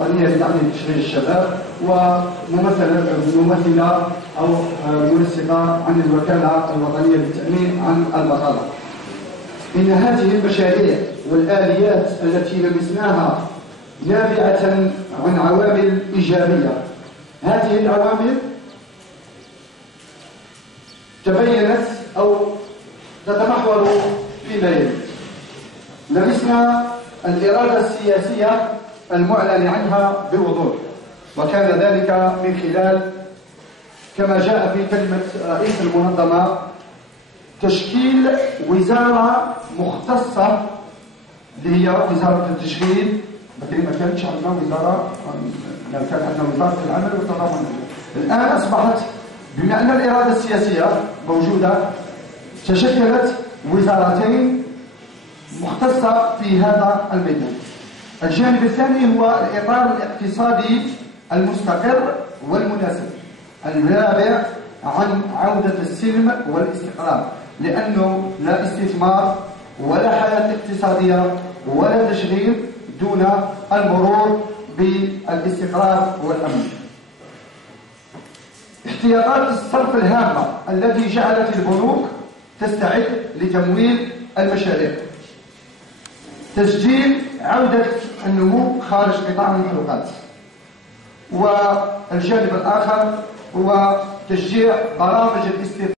لتعليم تشغيل الشباب وممثلة أو منسقة عن الوكالة الوطنية للتأمين عن البطالة. إن هذه المشاريع والآليات التي لمسناها نابعة عن عوامل إيجابية. هذه العوامل تبينت أو تتمحور فيما يلي. لمسنا الإرادة السياسية المعلن عنها بوضوح، وكان ذلك من خلال كما جاء في كلمة رئيس المنظمة تشكيل وزارة مختصة اللي هي وزارة التشغيل. بكري ما كانتش عندنا وزارة، يعني كان عندنا وزارة العمل والتضامن. الآن أصبحت بما أن الإرادة السياسية موجودة تشكلت وزارتين مختصة في هذا الميدان. الجانب الثاني هو الإطار الاقتصادي المستقر والمناسب النابع عن عودة السلم والاستقرار، لأنه لا استثمار ولا حياة اقتصادية ولا تشغيل دون المرور بالاستقرار والأمن. احتياطات الصرف الهامة التي جعلت البنوك تستعد لتمويل المشاريع. تسجيل عودة النمو خارج قطاع المخلوقات. والجانب الآخر هو تشجيع برامج الاستثمار